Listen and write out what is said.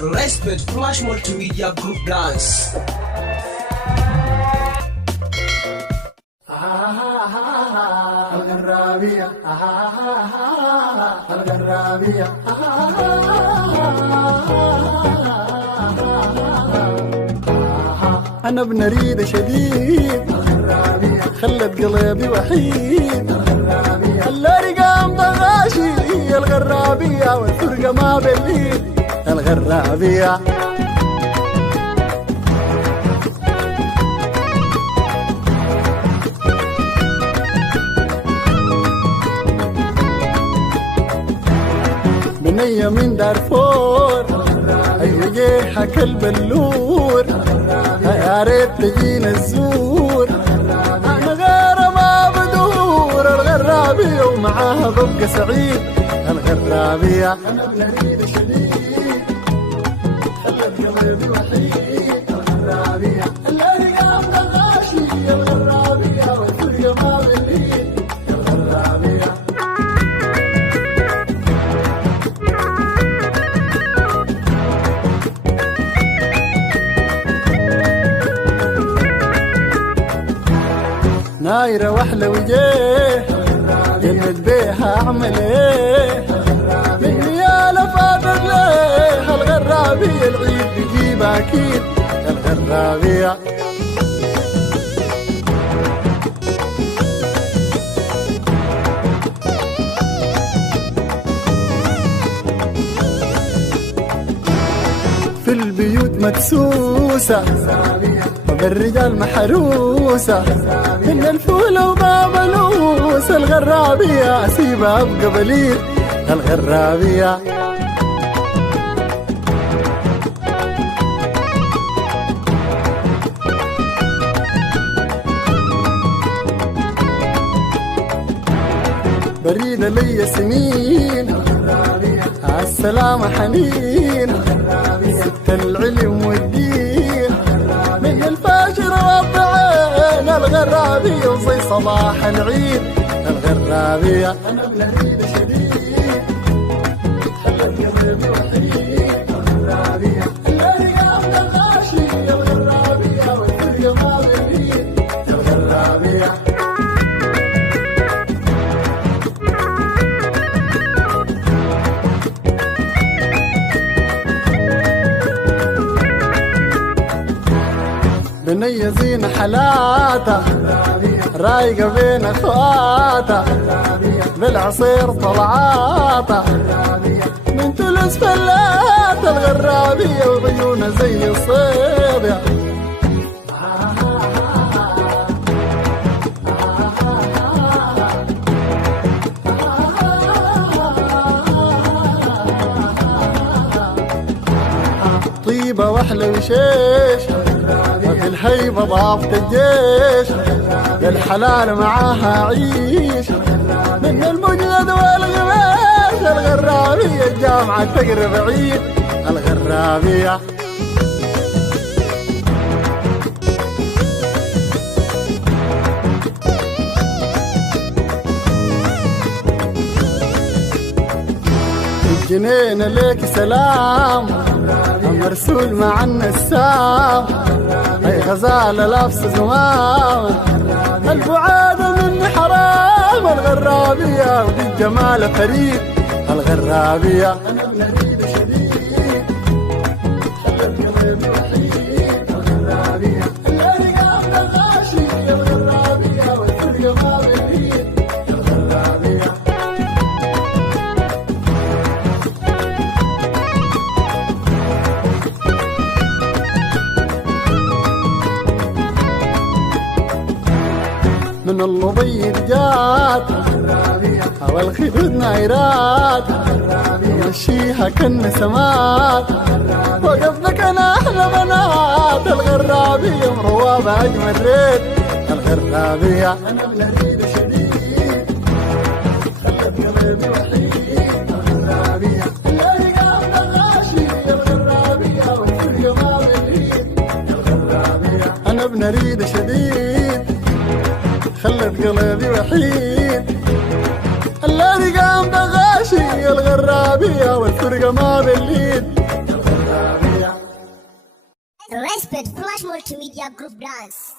Respect Flash Multimedia Group Dance. الغرابية الغرابية أنا ابن ريدة شديد خلت قلبي وحيد الرقام ضغاشي الغرابية والفرقة ما بالليل الغرابية بنية من دارفور أي جيحة كلب اللور يا ريت تجينا الزور أنا غير ما بدور الغرابية ومعاها ببقى سعيد الغرابية أنا بنريد شديد خلت قلبي وحيد الغرابية الرقام ضغاشي الغرابية والفرقة ما بالليل الغرابية نايرة وحلة وجيه جنت بيها اعمل ايه مني يا لفاضل ليه الغرابية العيد بيجيب اكيد الغرابية في البيوت مدسوسة وبالرجال محروسة من الفول وبابلوس الغرابية أسيبها أبقى بليل الغرابية بريدة لي سنين عالسلامة حنين ست العلم والدين من الفجر والطعين الغرابية وزي صباح العيد الغرابية أنا بنريد شديد خلت قلبي وحيد الغرابية الرقام ضغاشي الغرابية والفرقة ما بالليل الغرابية بنية زين حلاته رايقة بين اخواته بالعصير طلعاته من تلس فلات الغرابية وعيونها زي الصيد طيبة وحلة وشيش وفي الهيبة ضافت الجيش للحلال معاها عيش من المجلد والغماش الغرابية الجامعة تقرب عيد الغرابية الجنين ليك سلام مرسول مع النسام اي غزالة لابسة زمام البعاد من حرام الغرابية ودي الجمال فريد الغرابية أنا بنريد شديد خلت قلبي وحيد الغرابية الرقام ضغاشي الغرابية والفرقة ما بالليل الغرابية من اللضي جات والخدود نايرات ومشيها كالنسمات وقفلك انا احلى بنات الغرابية مروابة اجمل ريت الغرابية انا بنريد شديد خلت قلبي وحيد الغرابية الرقام ضغاشي الغرابية والفرقة ما بالليل الغرابية انا بنريد شديد خلت قلبي وحيد الرقام ضغاشي الغرابية والفرقة ما بالليل Respect Flash Multimedia Group Dance.